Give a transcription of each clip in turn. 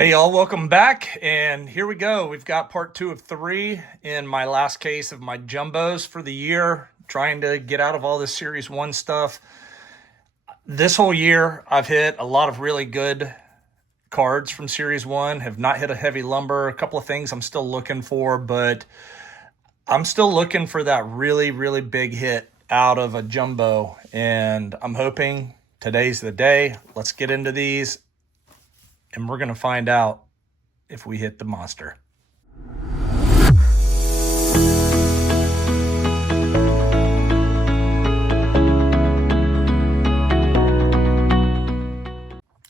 Hey y'all, welcome back, and here we go. We've got part 2 of 3 in my last case of my jumbos for the year, trying to get out of all this Series 1 stuff. This whole year, I've hit a lot of really good cards from Series 1, have not hit a heavy lumber. A couple of things I'm still looking for, but I'm still looking for that really, really big hit out of a jumbo, and I'm hoping today's the day. Let's get into these, and we're going to find out if we hit the monster.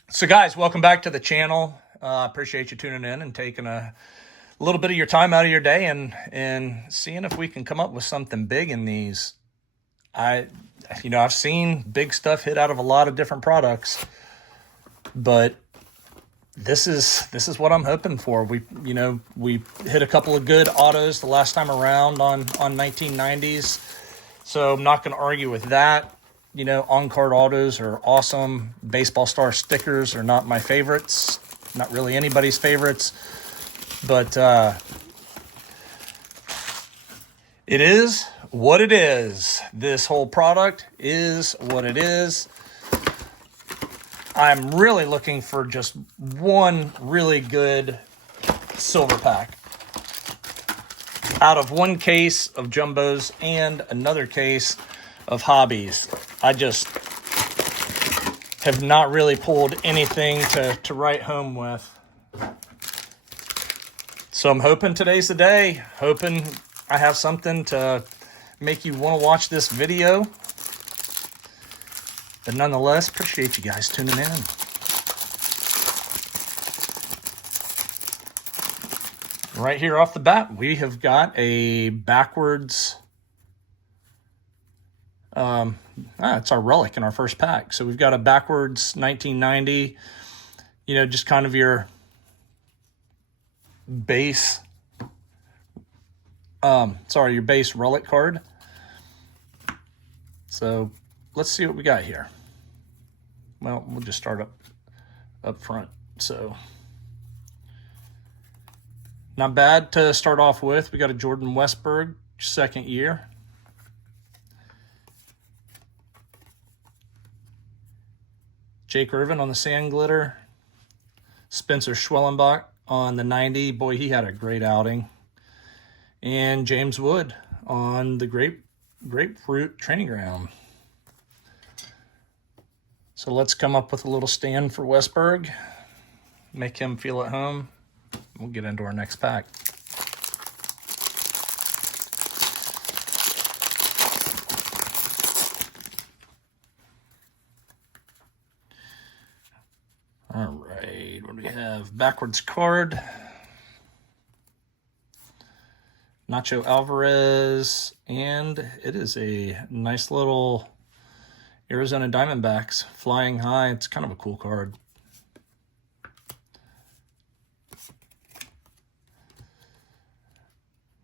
So guys, welcome back to the channel. Appreciate you tuning in and taking a little bit of your time out of your day and seeing if we can come up with something big in these. I've seen big stuff hit out of a lot of different products, but this is what I'm hoping for. We hit a couple of good autos the last time around on 1990s, so I'm not going to argue with that. On-card autos are awesome. Baseball Star stickers are not my favorites, not really anybody's favorites, but it is what it is. This whole product is what it is. I'm really looking for just one really good silver pack out of one case of jumbos and another case of hobbies. I just have not really pulled anything to write home with. So I'm hoping today's the day. Hoping I have something to make you want to watch this video. But nonetheless, appreciate you guys tuning in. Right here off the bat, we have got a backwards. It's our relic in our first pack. So we've got a backwards 1990. Just kind of your base. Your base relic card. So let's see what we got here. Well, we'll just start up front. So not bad to start off with. We got a Jordan Westburg, second year. Jake Irvin on the sand glitter. Spencer Schwellenbach on the 90. Boy, he had a great outing. And James Wood on the grapefruit training ground. So let's come up with a little stand for Westburg. Make him feel at home. We'll get into our next pack. All right, what do we have? Backwards card. Nacho Alvarez, and it is a nice little Arizona Diamondbacks flying high. It's kind of a cool card.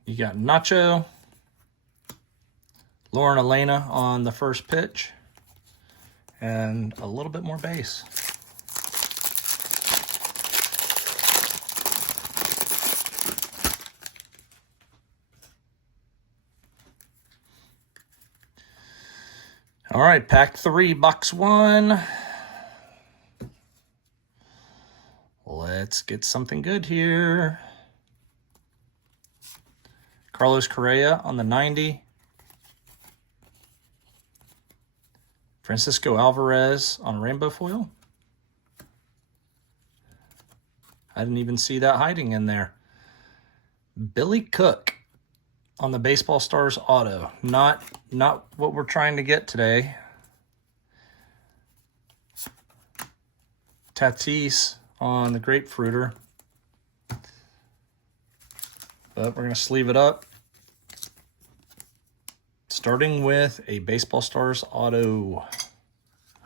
You got Nacho, Lauren Elena on the first pitch, and a little bit more base. All right, pack 3, box 1. Let's get something good here. Carlos Correa on the 90. Francisco Alvarez on rainbow foil. I didn't even see that hiding in there. Billy Cook on the Baseball Stars auto. Not what we're trying to get today. Tatis on the grapefruiter. But we're going to sleeve it up. Starting with a Baseball Stars auto.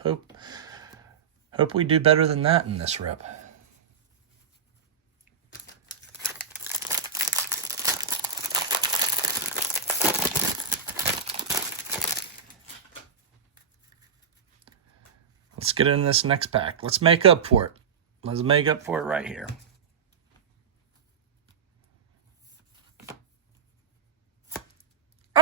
Hope we do better than that in this rip. Let's get in this next pack. Let's make up for it. Let's make up for it right here.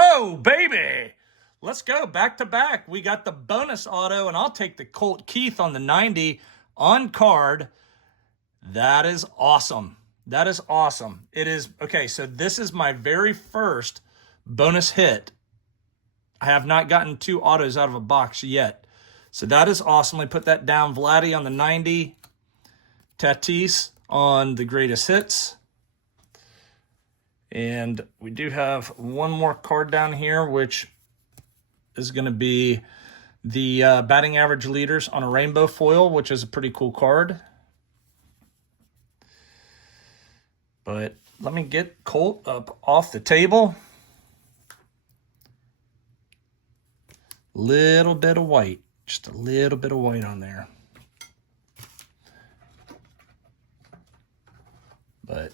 Oh, baby. Let's go back to back. We got the bonus auto, and I'll take the Colt Keith on the 90 on card. That is awesome. That is awesome. It is, okay, so this is my very first bonus hit. I have not gotten 2 autos out of a box yet. So that is awesome. Let me put that down. Vladdy on the 90. Tatis on the greatest hits. And we do have one more card down here, which is going to be the batting average leaders on a rainbow foil, which is a pretty cool card. But let me get Colt up off the table. Little bit of white, just a little bit of white on there. But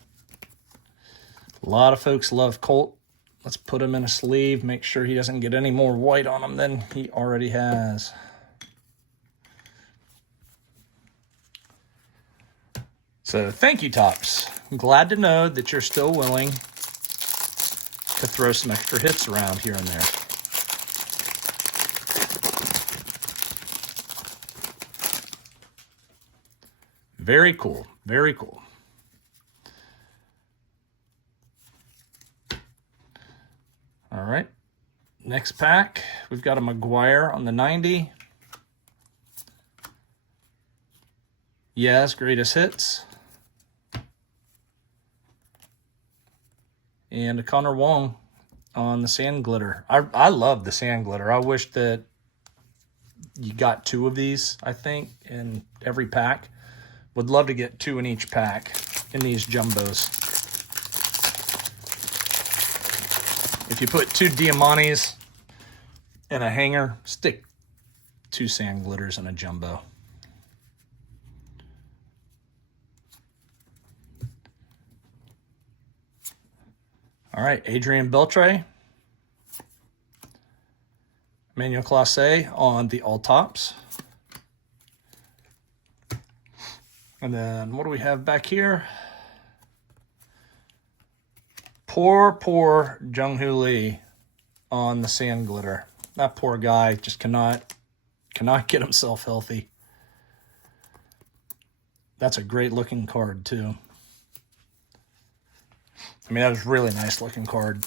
a lot of folks love Colt. Let's put him in a sleeve, make sure he doesn't get any more white on him than he already has. So thank you, Topps. I'm glad to know that you're still willing to throw some extra hits around here and there. Very cool. Very cool. All right. Next pack, we've got a McGuire on the 90. Yes, greatest hits. And a Connor Wong on the sand glitter. I love the sand glitter. I wish that you got 2 of these, I think, in every pack. Would love to get 2 in each pack in these jumbos. If you put 2 Diamantes in a hanger, stick 2 sand glitters in a jumbo. All right, Adrian Beltre, Emmanuel Clase on the all tops. And then what do we have back here? Poor Jung-Hoo Lee on the sand glitter. That poor guy just cannot get himself healthy. That's a great looking card too. I mean, that was a really nice looking card.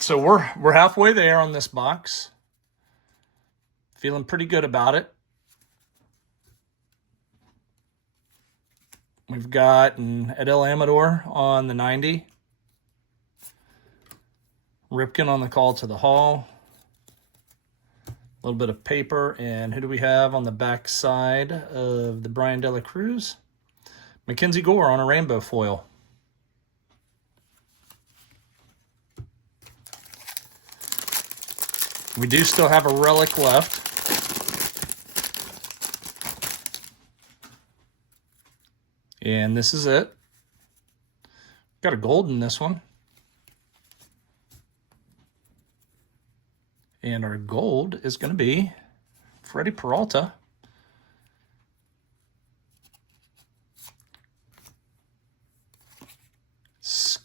So we're halfway there on this box. Feeling pretty good about it. We've got an Adel Amador on the 90. Ripken on the call to the Hall. A little bit of paper. And who do we have on the back side of the Brian De La Cruz? Mackenzie Gore on a rainbow foil. We do still have a relic left. And this is it. Got a gold in this one. And our gold is going to be Freddie Peralta. Skeens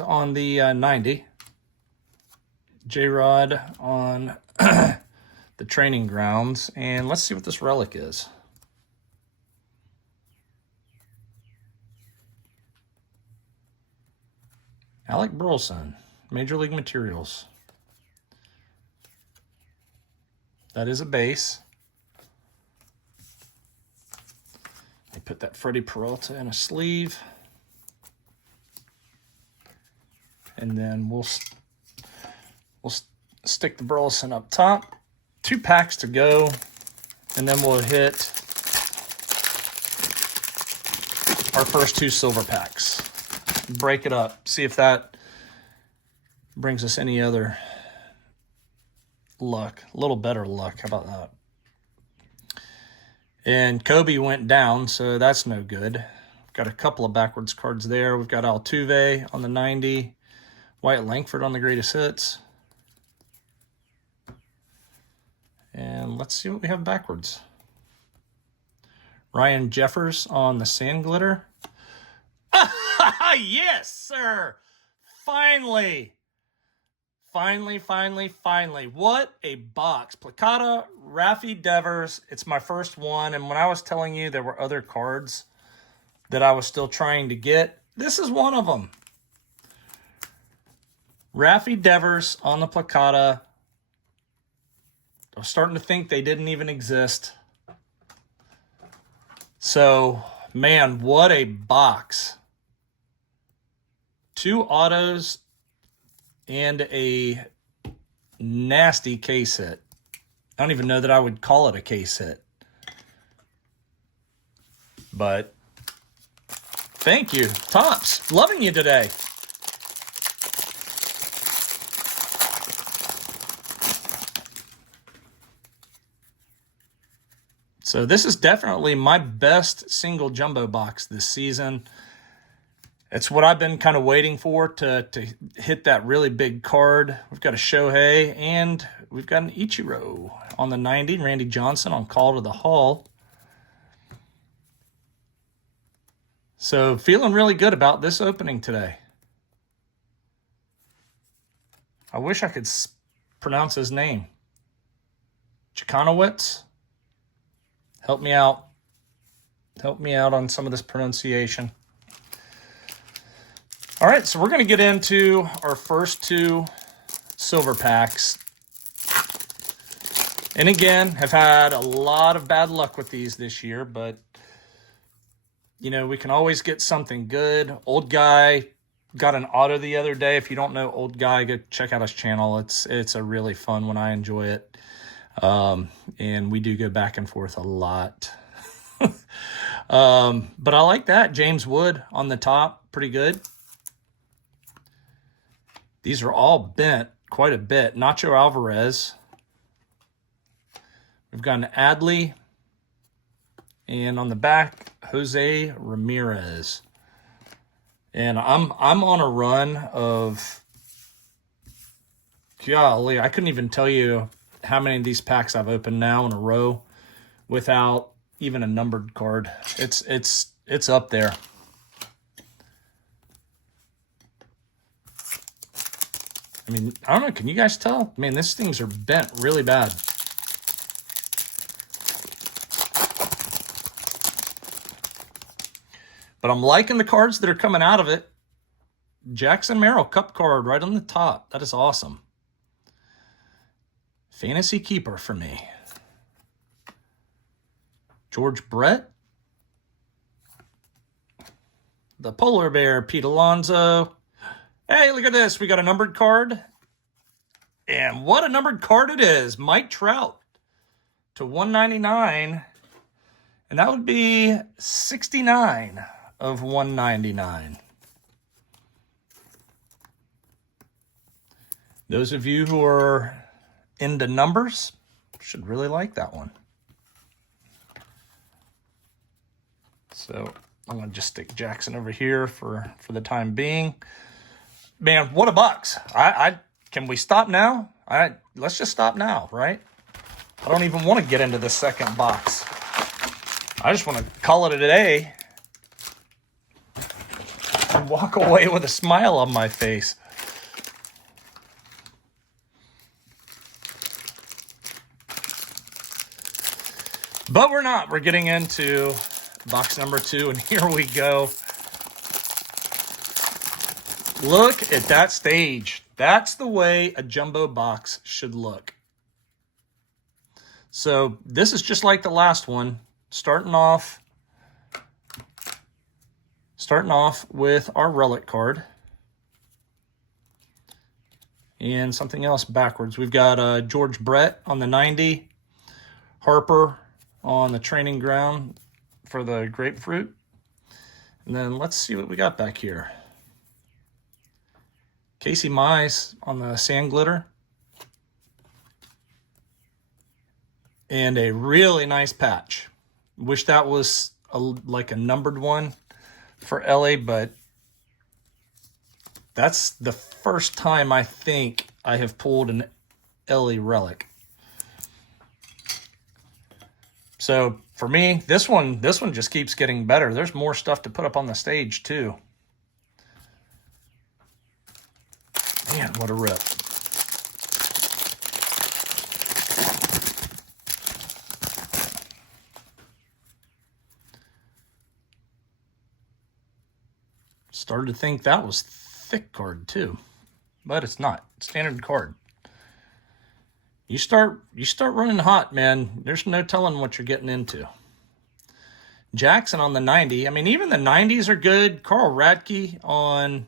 on the 90. J-Rod on the training grounds. And let's see what this relic is. Alec Burleson, Major League Materials. That is a base. I put that Freddie Peralta in a sleeve. And then we'll stick the Burleson up top. 2 packs to go. And then we'll hit our first 2 silver packs. Break it up. See if that brings us any other luck. A little better luck. How about that? And Kobe went down, so that's no good. Got a couple of backwards cards there. We've got Altuve on the 90. Wyatt Langford on the greatest hits. And let's see what we have backwards. Ryan Jeffers on the sand glitter. Yes, sir. Finally. Finally. What a box. Placata, Rafi Devers. It's my first one. And when I was telling you there were other cards that I was still trying to get, this is one of them. Rafi Devers on the Placata. I was starting to think they didn't even exist. So, man, what a box. 2 autos and a nasty case hit. I don't even know that I would call it a case hit. But thank you, Topps. Loving you today. So this is definitely my best single jumbo box this season. It's what I've been kind of waiting for to hit that really big card. We've got a Shohei and we've got an Ichiro on the 90. Randy Johnson on Call to the Hall. So feeling really good about this opening today. I wish I could pronounce his name. Chikanowitz. Help me out. Help me out on some of this pronunciation. All right, so we're going to get into our first 2 silver packs. And again, have had a lot of bad luck with these this year, but, you know, we can always get something good. Old Guy got an auto the other day. If you don't know Old Guy, go check out his channel. It's a really fun one. I enjoy it. And we do go back and forth a lot. But I like that. James Wood on the top. Pretty good. These are all bent quite a bit. Nacho Alvarez. We've got an Adley. And on the back, Jose Ramirez. And I'm on a run of, golly, I couldn't even tell you how many of these packs I've opened now in a row without even a numbered card. It's up there. I mean, I don't know. Can you guys tell? Man, these things are bent really bad. But I'm liking the cards that are coming out of it. Jackson Merrill Cup card right on the top. That is awesome. Fantasy keeper for me. George Brett. The Polar Bear, Pete Alonso. Hey, look at this. We got a numbered card. And what a numbered card it is. Mike Trout to 199. And that would be 69 of 199. Those of you who are into numbers should really like that one. So I'm going to just stick Jackson over here for the time being. Man, what a box. Can we stop now? Let's just stop now, right? I don't even want to get into the second box. I just want to call it a day and walk away with a smile on my face. But we're not. We're getting into box number 2, and here we go. Look at that stage. That's the way a jumbo box should look. So this is just like the last one. Starting off with our relic card. And something else backwards. We've got George Brett on the 90. Harper on the training ground for the grapefruit. And then let's see what we got back here. Casey Mize on the sand glitter. And a really nice patch. Wish that was like a numbered one for LA, but that's the first time I think I have pulled an LA relic. So for me, this one just keeps getting better. There's more stuff to put up on the stage too. Man, what a rip. Started to think that was thick card too, but it's not. Standard card. You start running hot, man. There's no telling what you're getting into. Jackson on the 90. I mean, even the 90s are good. Carl Radke on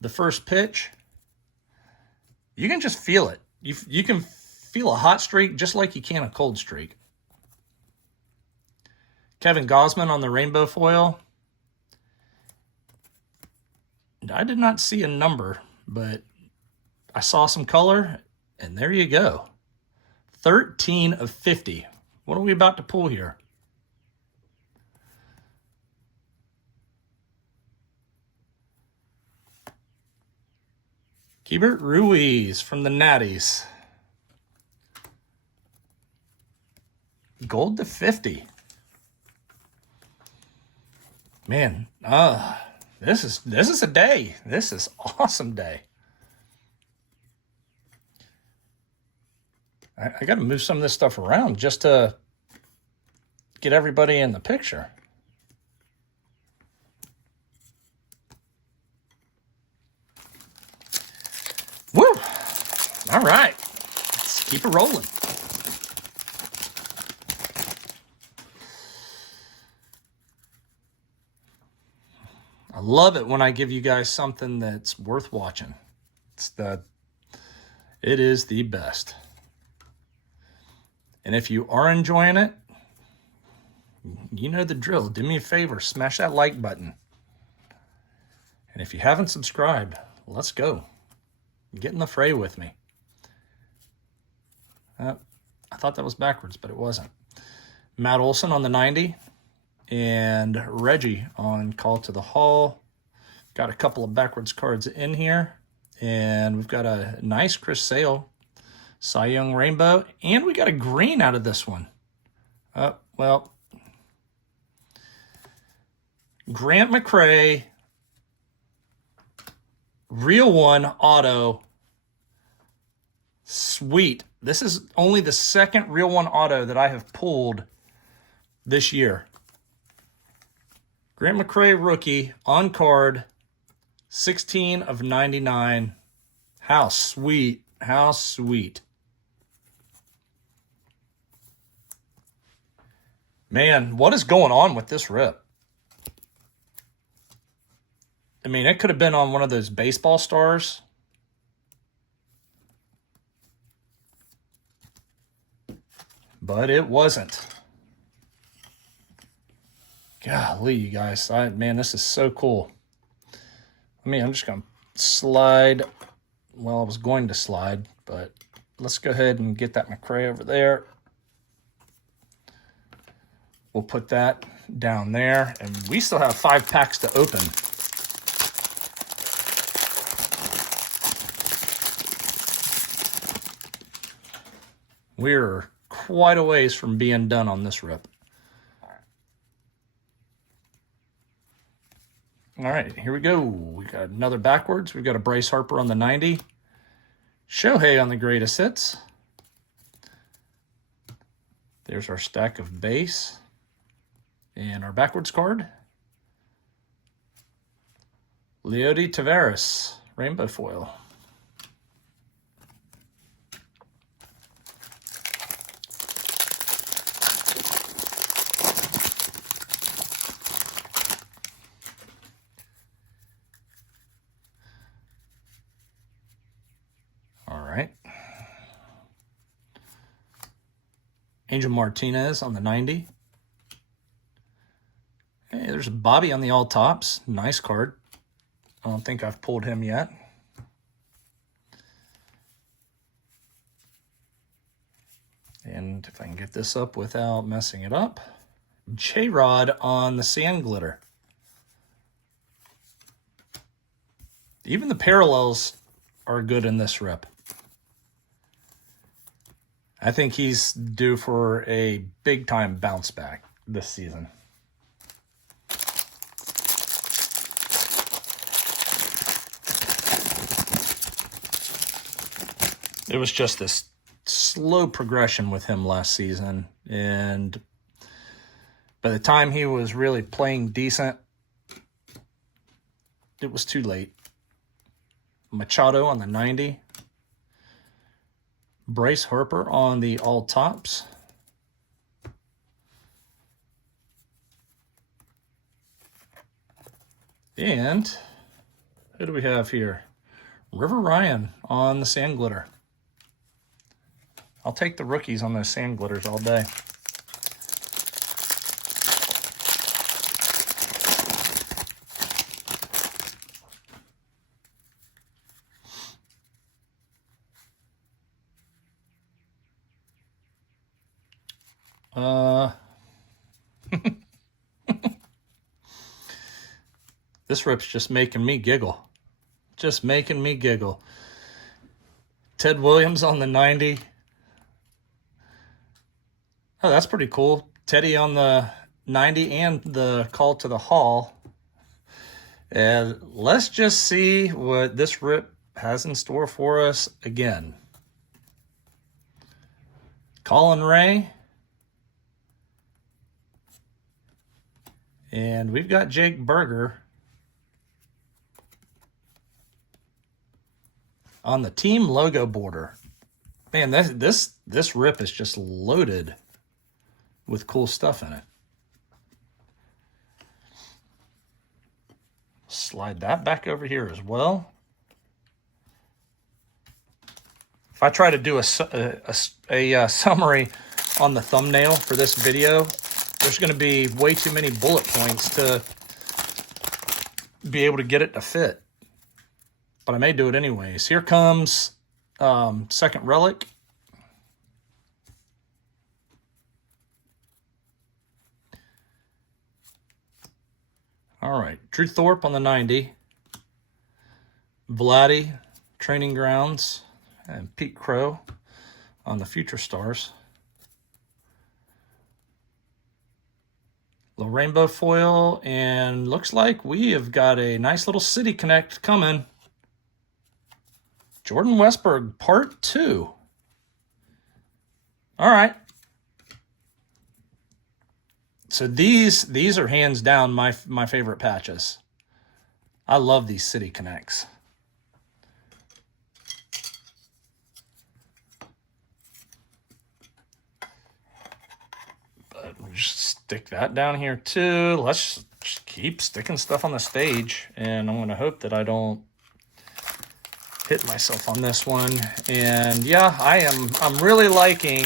the first pitch. You can just feel it. You can feel a hot streak just like you can a cold streak. Kevin Gausman on the rainbow foil. I did not see a number, but I saw some color, and there you go. 13 of 50. What are we about to pull here? Keibert Ruiz from the Natties. Gold to 50. Man, this is a day. This is awesome day. I got to move some of this stuff around just to get everybody in the picture. Woo! All right. Let's keep it rolling. I love it when I give you guys something that's worth watching. It is the best. And if you are enjoying it, you know the drill. Do me a favor, smash that like button. And if you haven't subscribed, let's go. Get in the fray with me. I thought that was backwards, but it wasn't. Matt Olson on the 90. And Reggie on Call to the Hall. Got a couple of backwards cards in here. And we've got a nice Chris Sale Cy Young Rainbow. And we got a green out of this one. Well, Grant McCray, Real One Auto. Sweet. This is only the second Real One Auto that I have pulled this year. Grant McCray rookie on card, 16 of 99. How sweet. How sweet. Man, what is going on with this rip? I mean, it could have been on one of those baseball stars. But it wasn't. Golly, you guys. Man, this is so cool. I mean, I'm just going to slide. Well, I was going to slide, but let's go ahead and get that McCray over there. We'll put that down there, and we still have 5 packs to open. We're quite a ways from being done on this rip. All right, here we go. We got another backwards. We've got a Bryce Harper on the 90. Shohei on the greatest hits. There's our stack of base. And our backwards card. Leody Taveras, rainbow foil. Angel Martinez on the 90. Hey, there's Bobby on the all tops. Nice card. I don't think I've pulled him yet. And if I can get this up without messing it up, J-Rod on the sand glitter. Even the parallels are good in this rip. I think he's due for a big-time bounce back this season. It was just this slow progression with him last season, and by the time he was really playing decent, it was too late. Machado on the 90. Bryce Harper on the all tops. And who do we have here? River Ryan on the sand glitter. I'll take the rookies on those sand glitters all day. This rip's just making me giggle. Just making me giggle. Ted Williams on the 90. Oh, that's pretty cool. Teddy on the 90 and the call to the hall. And let's just see what this rip has in store for us again. Colin Ray. And we've got Jake Burger on the team logo border. Man, this rip is just loaded with cool stuff in it. Slide that back over here as well. If I try to do a summary on the thumbnail for this video, there's going to be way too many bullet points to be able to get it to fit. But I may do it anyways. Here comes second relic. All right, Drew Thorpe on the 90. Vladdy, Training Grounds, and Pete Crow on the Future Stars. Little rainbow foil, and looks like we have got a nice little City Connect coming. Jordan Westburg, part 2. All right. So these are hands down my favorite patches. I love these City Connects. But we'll just stick that down here too. Let's just keep sticking stuff on the stage, and I'm going to hope that I don't hit myself on this one. And yeah, I'm really liking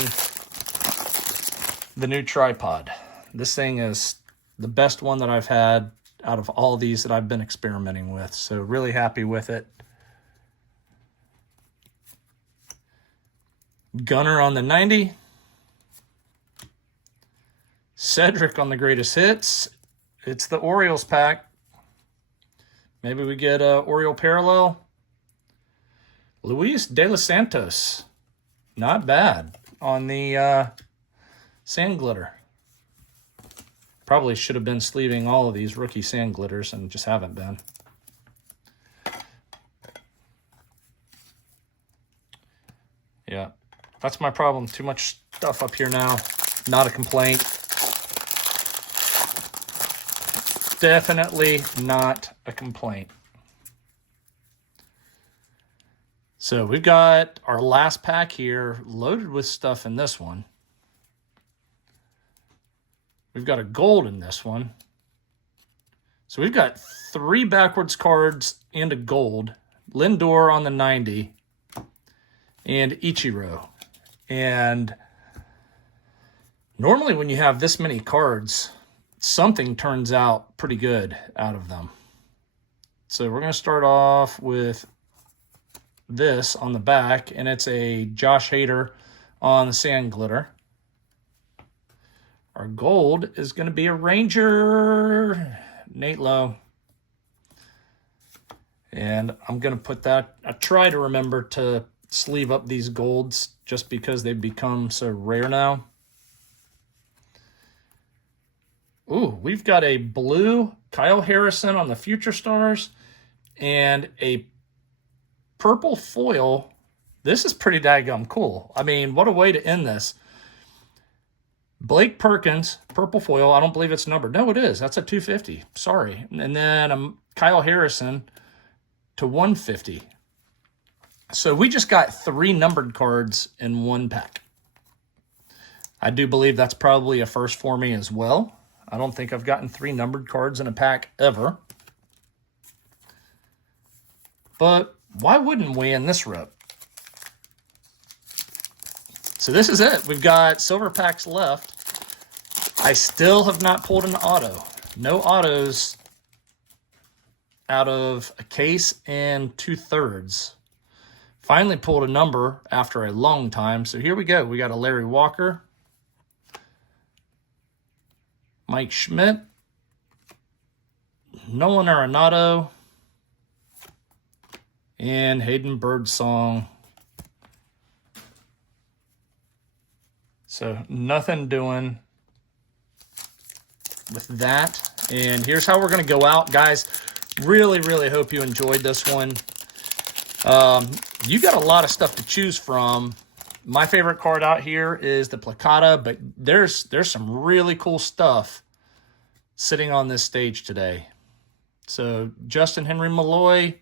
the new tripod. This thing is the best one that I've had out of all these that I've been experimenting with. So really happy with it. Gunner on the 90. Cedric on the greatest hits. It's the Orioles pack. Maybe we get a Oriole parallel. Luis De Los Santos. Not bad on the sand glitter. Probably should have been sleeving all of these rookie sand glitters and just haven't been. Yeah, that's my problem. Too much stuff up here now. Not a complaint. Definitely not a complaint. So we've got our last pack here loaded with stuff in this one. We've got a gold in this one. So we've got 3 backwards cards and a gold. Lindor on the 90 and Ichiro. And normally when you have this many cards, something turns out pretty good out of them. So we're going to start off with this on the back, and it's a Josh Hader on the sand glitter. Our gold is going to be a Ranger, Nate Lowe. And I'm going to put that, I try to remember to sleeve up these golds just because they've become so rare now. Ooh, we've got a blue Kyle Harrison on the Future Stars and a purple foil. This is pretty daggum cool. I mean, what a way to end this. Blake Perkins, purple foil. I don't believe it's numbered. No, it is. That's a 250. Sorry. And then Kyle Harrison to 150. So we just got 3 numbered cards in one pack. I do believe that's probably a first for me as well. I don't think I've gotten 3 numbered cards in a pack ever. But why wouldn't we in this rip? So this is it. We've got silver packs left. I still have not pulled an auto. No autos out of a case and 2/3. Finally pulled a number after a long time. So here we go. We got a Larry Walker, Mike Schmidt, Nolan Arenado, and Hayden Birdsong. So nothing doing with that. And here's how we're going to go out. Guys, really, really hope you enjoyed this one. You got a lot of stuff to choose from. My favorite card out here is the Placata, but there's some really cool stuff sitting on this stage today. So Justin Henry Malloy.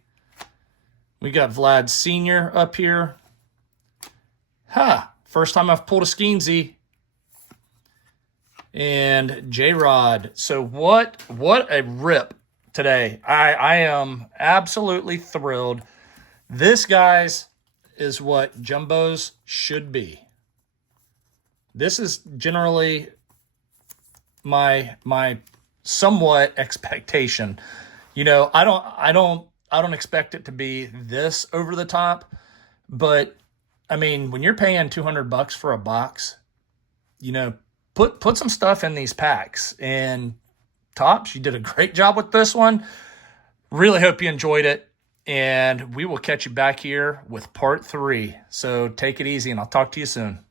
We got Vlad Sr. up here. First time I've pulled a Skeensy. And J-Rod. So what a rip today. I am absolutely thrilled. This, guys, is what jumbos should be. This is generally my somewhat expectation. You know, I don't expect it to be this over the top, but I mean, when you're paying $200 for a box, you know, put some stuff in these packs. And Topps, you did a great job with this one. Really hope you enjoyed it. And we will catch you back here with part 3. So take it easy, and I'll talk to you soon.